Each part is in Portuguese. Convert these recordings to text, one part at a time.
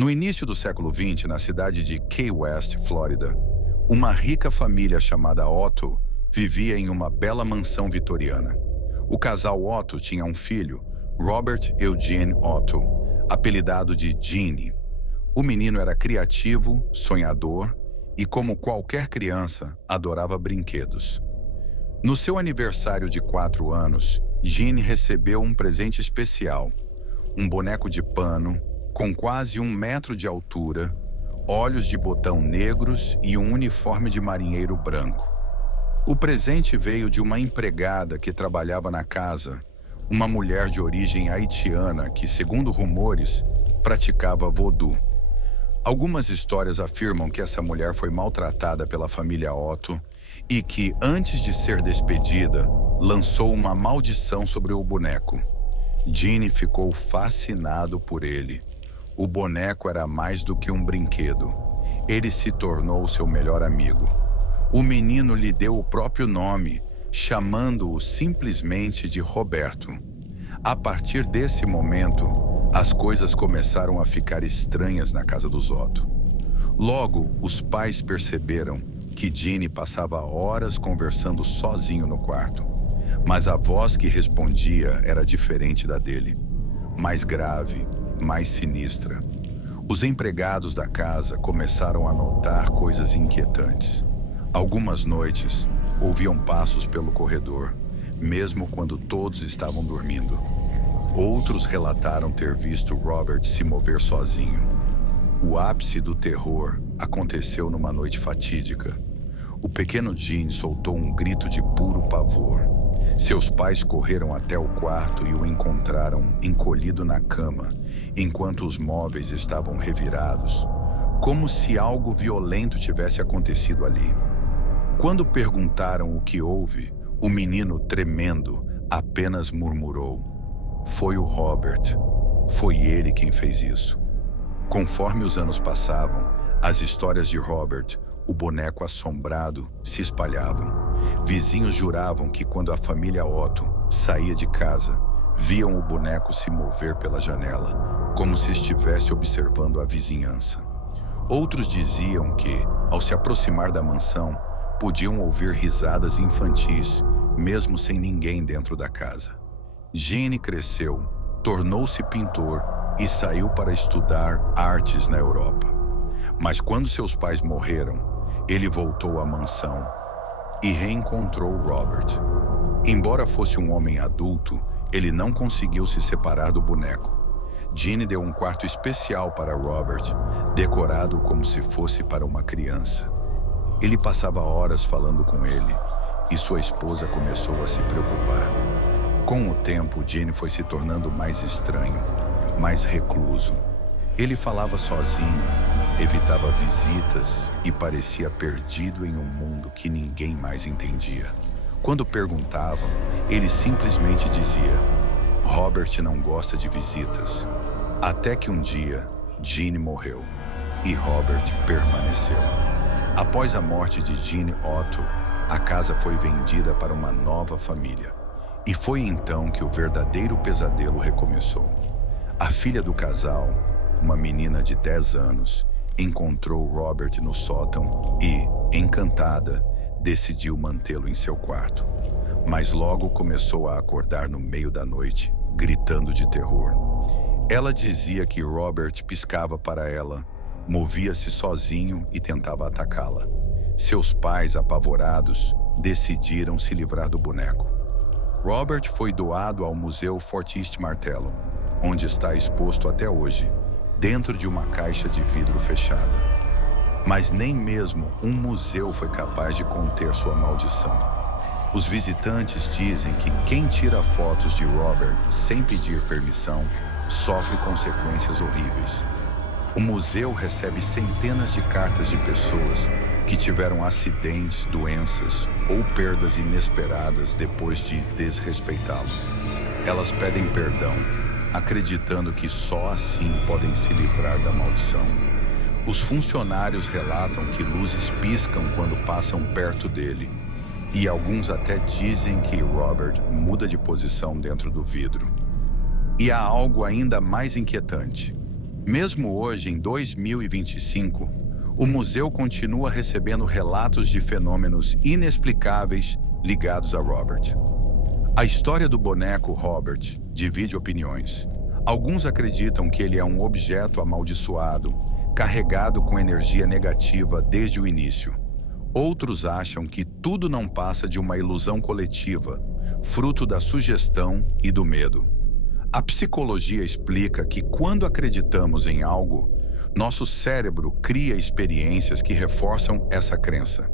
No início do século XX, na cidade de Key West, Flórida, uma rica família chamada Otto vivia em uma bela mansão vitoriana. O casal Otto tinha um filho, Robert Eugene Otto, apelidado de Gene. O menino era criativo, sonhador e, como qualquer criança, adorava brinquedos. No seu aniversário de 4 anos, Gene recebeu um presente especial, um boneco de pano com quase 1 metro de altura, olhos de botão negros e um uniforme de marinheiro branco. O presente veio de uma empregada que trabalhava na casa, uma mulher de origem haitiana que, segundo rumores, praticava voodoo. Algumas histórias afirmam que essa mulher foi maltratada pela família Otto e que, antes de ser despedida, lançou uma maldição sobre o boneco. Gene ficou fascinado por ele. O boneco era mais do que um brinquedo. Ele se tornou seu melhor amigo. O menino lhe deu o próprio nome, chamando-o simplesmente de Roberto. A partir desse momento, as coisas começaram a ficar estranhas na casa dos Otto. Logo, os pais perceberam que Gene passava horas conversando sozinho no quarto. Mas a voz que respondia era diferente da dele. Mais grave, mais sinistra. Os empregados da casa começaram a notar coisas inquietantes. Algumas noites, ouviam passos pelo corredor, mesmo quando todos estavam dormindo. Outros relataram ter visto Robert se mover sozinho. O ápice do terror aconteceu numa noite fatídica. O pequeno Gene soltou um grito de puro pavor. Seus pais correram até o quarto e o encontraram encolhido na cama, enquanto os móveis estavam revirados, como se algo violento tivesse acontecido ali. Quando perguntaram o que houve, o menino, tremendo, apenas murmurou: "Foi o Robert. Foi ele quem fez isso." Conforme os anos passavam, as histórias de Robert, o boneco assombrado, se espalhavam. Vizinhos juravam que quando a família Otto saía de casa, viam o boneco se mover pela janela, como se estivesse observando a vizinhança. Outros diziam que, ao se aproximar da mansão, podiam ouvir risadas infantis, mesmo sem ninguém dentro da casa. Gene cresceu, tornou-se pintor e saiu para estudar artes na Europa. Mas quando seus pais morreram, ele voltou à mansão e reencontrou Robert. Embora fosse um homem adulto, ele não conseguiu se separar do boneco. Gene deu um quarto especial para Robert, decorado como se fosse para uma criança. Ele passava horas falando com ele, e sua esposa começou a se preocupar. Com o tempo, Gene foi se tornando mais estranho, mais recluso. Ele falava sozinho, evitava visitas e parecia perdido em um mundo que ninguém mais entendia. Quando perguntavam, ele simplesmente dizia: "Robert não gosta de visitas." Até que um dia, Gene morreu e Robert permaneceu. Após a morte de Gene Otto, a casa foi vendida para uma nova família. E foi então que o verdadeiro pesadelo recomeçou. A filha do casal, uma menina de 10 anos, encontrou Robert no sótão e, encantada, decidiu mantê-lo em seu quarto. Mas logo começou a acordar no meio da noite, gritando de terror. Ela dizia que Robert piscava para ela, movia-se sozinho e tentava atacá-la. Seus pais, apavorados, decidiram se livrar do boneco. Robert foi doado ao Museu Fort East Martello, onde está exposto até hoje, dentro de uma caixa de vidro fechada. Mas nem mesmo um museu foi capaz de conter sua maldição. Os visitantes dizem que quem tira fotos de Robert sem pedir permissão sofre consequências horríveis. O museu recebe centenas de cartas de pessoas que tiveram acidentes, doenças ou perdas inesperadas depois de desrespeitá-lo. Elas pedem perdão, acreditando que só assim podem se livrar da maldição. Os funcionários relatam que luzes piscam quando passam perto dele, e alguns até dizem que Robert muda de posição dentro do vidro. E há algo ainda mais inquietante. Mesmo hoje, em 2025, o museu continua recebendo relatos de fenômenos inexplicáveis ligados a Robert. A história do boneco Robert divide opiniões. Alguns acreditam que ele é um objeto amaldiçoado, carregado com energia negativa desde o início. Outros acham que tudo não passa de uma ilusão coletiva, fruto da sugestão e do medo. A psicologia explica que quando acreditamos em algo, nosso cérebro cria experiências que reforçam essa crença.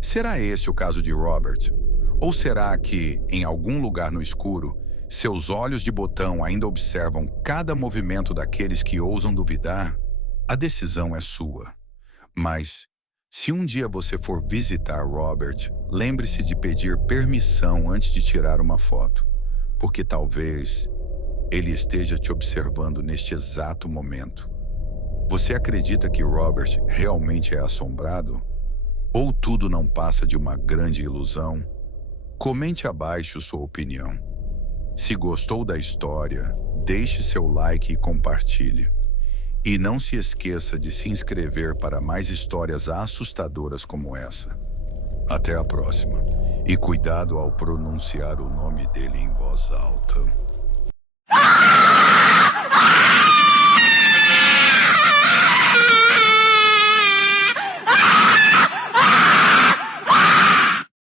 Será esse o caso de Robert? Ou será que, em algum lugar no escuro, seus olhos de botão ainda observam cada movimento daqueles que ousam duvidar? A decisão é sua. Mas, se um dia você for visitar Robert, lembre-se de pedir permissão antes de tirar uma foto, porque talvez ele esteja te observando neste exato momento. Você acredita que Robert realmente é assombrado? Ou tudo não passa de uma grande ilusão? Comente abaixo sua opinião. Se gostou da história, deixe seu like e compartilhe. E não se esqueça de se inscrever para mais histórias assustadoras como essa. Até a próxima. E cuidado ao pronunciar o nome dele em voz alta.